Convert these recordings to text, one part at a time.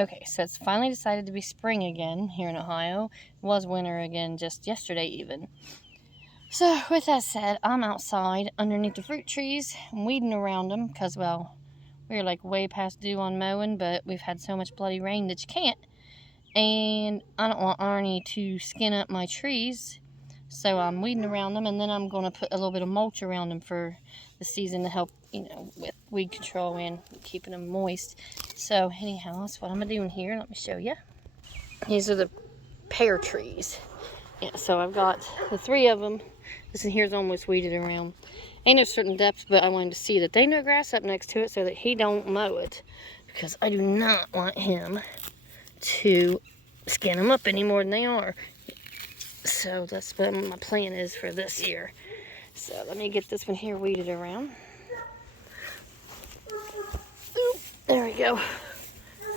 Okay, so it's finally decided to be spring again here in Ohio. It was winter again just yesterday even. So with that said, I'm outside underneath the fruit trees, weeding around them because, well, we're like way past due on mowing, but we've had so much bloody rain that you can't. And I don't want Arnie to skin up my trees, so I'm weeding around them, and then I'm going to put a little bit of mulch around them for the season to help, with weed control and keeping them moist. So anyhow, that's what I'm doing here. Let me show you. These are the pear trees. Yeah, so I've got the 3 of them. This in here's almost weeded around. Ain't no certain depth, but I wanted to see that they no grass up next to it so that he don't mow it, because I do not want him to skin them up any more than they are. So that's what my plan is for this year. So let me get this one here weeded around. Oop, there we go.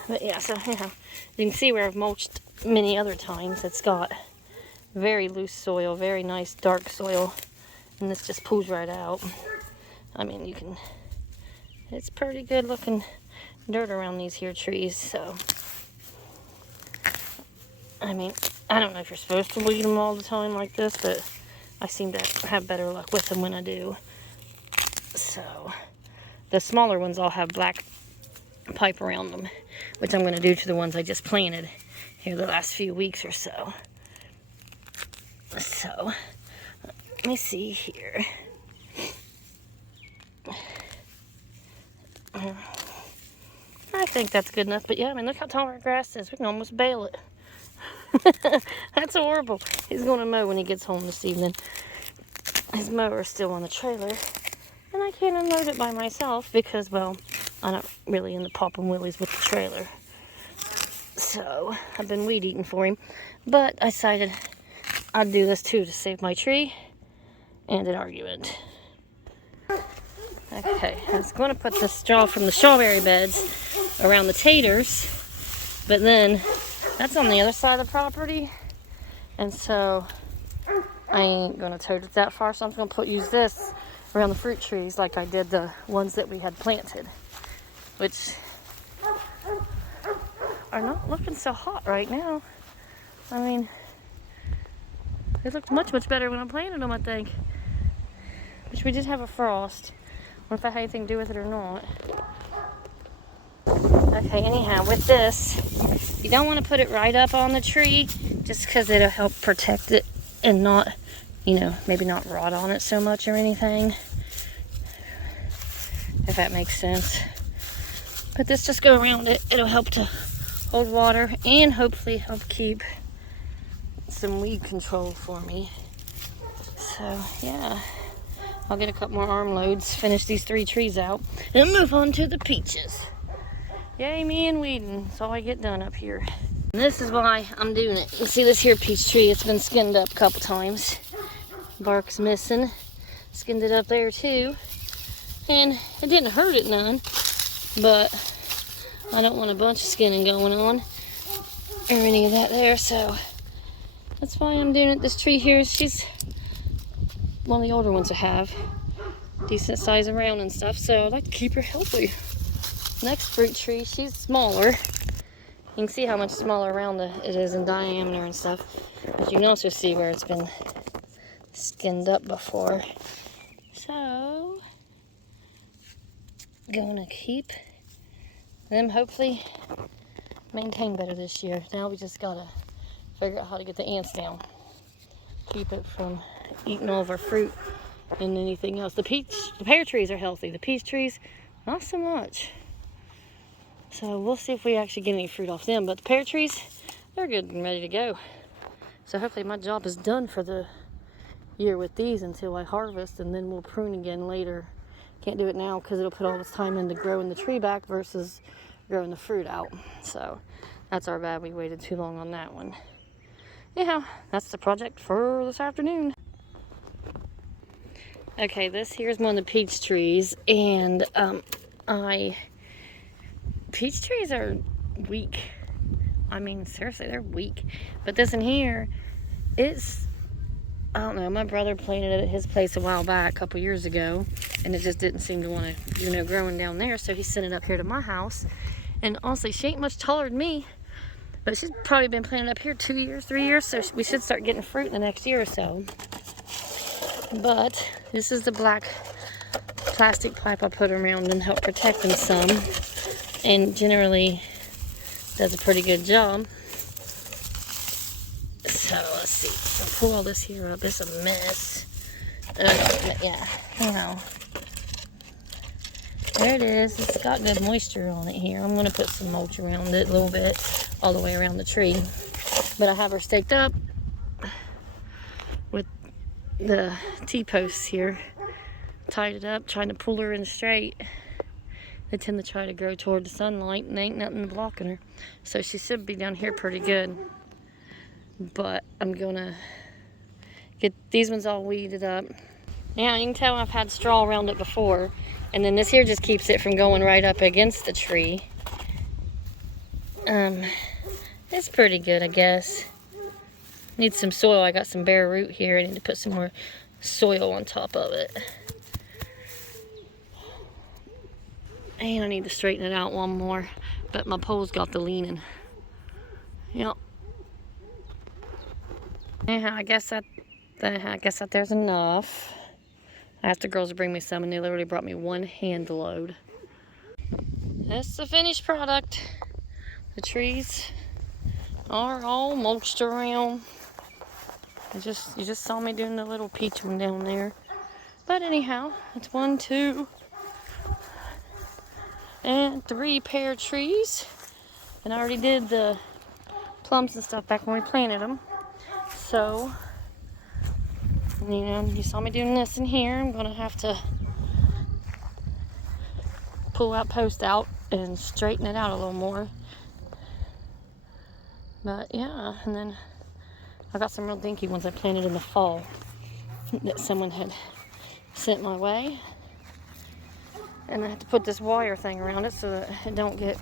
But yeah, so you can see where I've mulched many other times. It's got very loose soil, very nice dark soil, and this just pulls right out. I mean, it's pretty good looking dirt around these here trees. So I mean, I don't know if you're supposed to weed them all the time like this, but I seem to have better luck with them when I do. So the smaller ones all have black pipe around them, which I'm going to do to the ones I just planted here the last few weeks or so. So let me see here. I think that's good enough, but yeah, I mean, look how tall our grass is. We can almost bale it. That's horrible. He's going to mow when he gets home this evening. His mower is still on the trailer, and I can't unload it by myself because, well, I'm not really into popping willies with the trailer. So I've been weed eating for him, but I decided I'd do this too to save my tree and an argument. Okay, I was going to put the straw from the strawberry beds around the taters, but then that's on the other side of the property, and so I ain't going to tote it that far, so I'm going to use this around the fruit trees like I did the ones that we had planted, which are not looking so hot right now. I mean, they looked much, much better when I planted them, I think. Which we did have a frost. I don't know if that had anything to do with it or not. Okay, anyhow, with this, you don't want to put it right up on the tree just because it'll help protect it and not, maybe not rot on it so much or anything. If that makes sense. But this just go around it. It'll help to hold water and hopefully help keep some weed control for me. So, yeah. I'll get a couple more armloads, finish these 3 trees out, and move on to the peaches. Yay, me and weeding. That's all I get done up here. And this is why I'm doing it. You see this here peach tree, it's been skinned up a couple times. Bark's missing. Skinned it up there too. And it didn't hurt it none, but I don't want a bunch of skinning going on or any of that there, so that's why I'm doing it. This tree here, she's one of the older ones I have. Decent size around and stuff, so I'd like to keep her healthy. Next fruit tree, she's smaller. You can see how much smaller around it is in diameter and stuff. But you can also see where it's been skinned up before. So, gonna keep them hopefully maintain better this year. Now we just gotta figure out how to get the ants down. Keep it from eating all of our fruit and anything else. The pear trees are healthy. The peach trees, not so much. So we'll see if we actually get any fruit off them. But the pear trees, they're good and ready to go. So hopefully my job is done for the year with these until I harvest, and then we'll prune again later. Can't do it now because it'll put all this time into growing the tree back versus growing the fruit out. So that's our bad. We waited too long on that one. Anyhow, that's the project for this afternoon. Okay, this here's one of the peach trees, and peach trees are weak. I mean, seriously, they're weak. But this in here, I don't know, my brother planted it at his place a while back, a couple years ago, and it just didn't seem to want to, growing down there, so he sent it up here to my house, And honestly, she ain't much taller than me, but she's probably been planted up here 2 years, 3 years, so we should start getting fruit in the next year or so. But this is the black plastic pipe I put around and help protect them some, and generally does a pretty good job. So let's see, I'll pull all this here up. It's a mess. But yeah, you know, there it is. It's got good moisture on it here. I'm going to put some mulch around it a little bit, all the way around the tree. But I have her staked up with the T-posts here, tied it up, trying to pull her in straight. They tend to try to grow toward the sunlight, and there ain't nothing blocking her. So she should be down here pretty good. But I'm going to get these ones all weeded up. Now you can tell I've had straw around it before, and then this here just keeps it from going right up against the tree. It's pretty good, I guess. Needs some soil. I got some bare root here. I need to put some more soil on top of it. And I need to straighten it out one more, but my pole's got the leaning. Yep. Anyhow, I guess that there's enough. I asked the girls to bring me some, and they literally brought me one hand load. That's the finished product. The trees are all mulched around. You just saw me doing the little peach one down there. But anyhow, it's 1, 2, and 3 pear trees. And I already did the plums and stuff back when we planted them. So, you know, you saw me doing this in here. I'm gonna have to pull that post out and straighten it out a little more. But yeah, and then I got some real dinky ones I planted in the fall that someone had sent my way. And I had to put this wire thing around it so that it don't get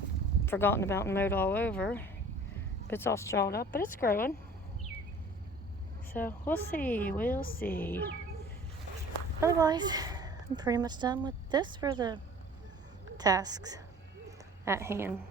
forgotten about and mowed all over. But it's all strawed up, but it's growing. So we'll see. Otherwise, I'm pretty much done with this for the tasks at hand.